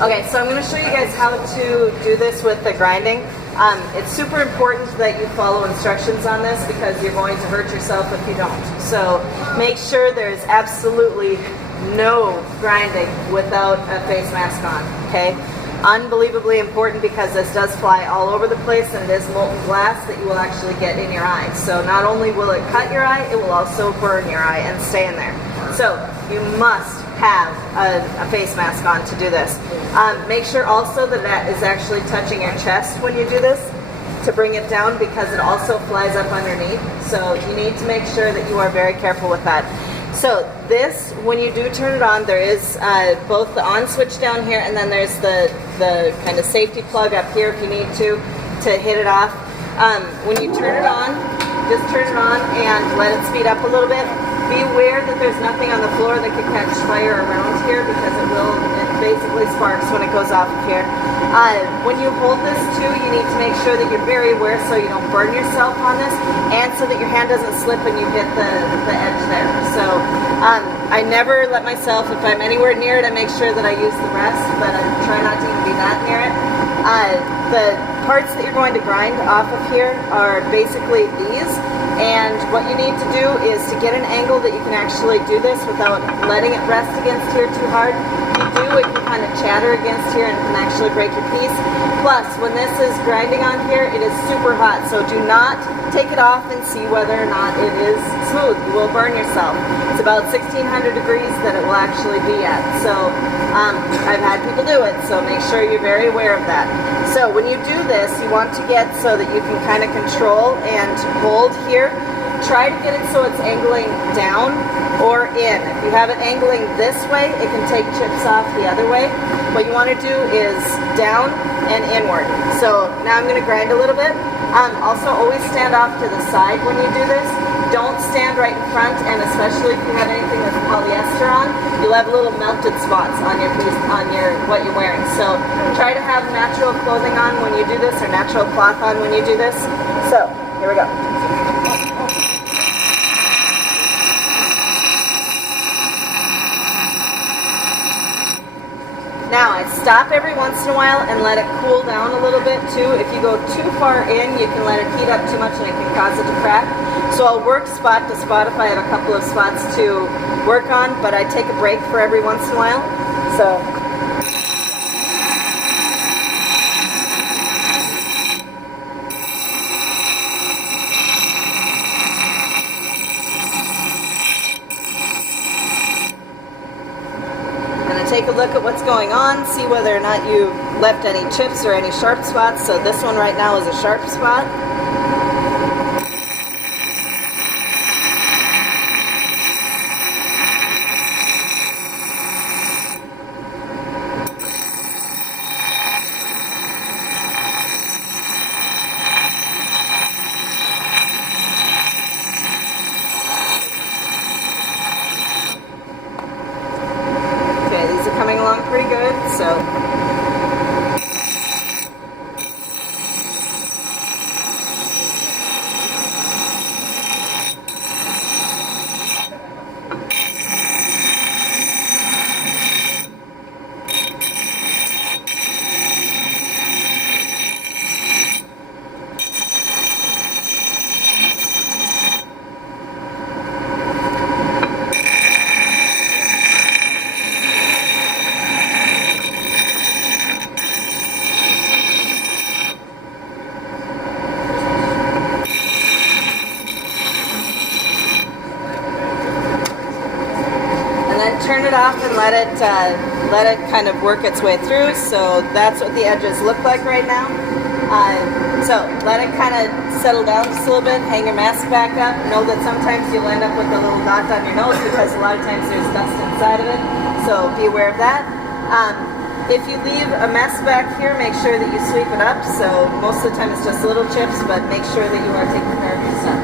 Okay, so I'm going to show you guys how to do this with the grinding. It's super important that you follow instructions on this because you're going to hurt yourself if you don't. So make sure there's absolutely no grinding without a face mask on, okay? Unbelievably important because this does fly all over the place and it is molten glass that you will actually get in your eye. So not only will it cut your eye, it will also burn your eye and stay in there. So you must have a face mask on to do this. Make sure also that that is actually touching your chest when you do this to bring it down because it also flies up underneath. So you need to make sure that you are very careful with that. So this, when you do turn it on, there is both the on switch down here and then there's the kind of safety plug up here if you need to hit it off. When you turn it on, just turn it on and let it speed up a little bit. Be aware that there's nothing on the floor that could catch fire around here because it basically sparks when it goes off of here. When you hold this too, you need to make sure that you're very aware so you don't burn yourself on this and so that your hand doesn't slip and you hit the edge there. So I never let myself, if I'm anywhere near it, I make sure that I use the rest, but I try not to even be that near it. The parts that you're going to grind off of here are basically these. And what you need to do is to get an angle that you can actually do this without letting it rest against here too hard. If you do, it can kind of chatter against here and can actually break your piece. Plus, when this is grinding on here, it is super hot. So do not take it off and see whether or not it is smooth. You will burn yourself. It's about 1600 degrees that it will actually be at. So I've had people do it, so make sure you're very aware of that. So when you do this, you want to get so that you can kind of control and hold here. Try to get it so it's angling down or in. If you have it angling this way, it can take chips off the other way. What you want to do is down and inward. So now I'm going to grind a little bit. Also always stand off to the side when you do this. Don't stand right in front, and especially if you have anything with polyester on, you'll have little melted spots on your piece, on what you're wearing. So try to have natural clothing on when you do this, or natural cloth on when you do this. So here we go. Now I stop every once in a while and let it cool down a little bit too. If you go too far in, you can let it heat up too much and it can cause it to crack. So I'll work spot to spot if I have a couple of spots to work on, but I take a break for every once in a while. So. Take a look at what's going on, see whether or not you left any chips or any sharp spots. So this one right now is a sharp spot. Coming along pretty good, so. Turn it off and let it kind of work its way through. So that's what the edges look like right now. So let it kind of settle down just a little bit. Hang your mask back up. Know that sometimes you'll end up with a little dot on your nose because a lot of times there's dust inside of it. So be aware of that. If you leave a mess back here, make sure that you sweep it up. So most of the time it's just little chips, but make sure that you are taking care of your stuff.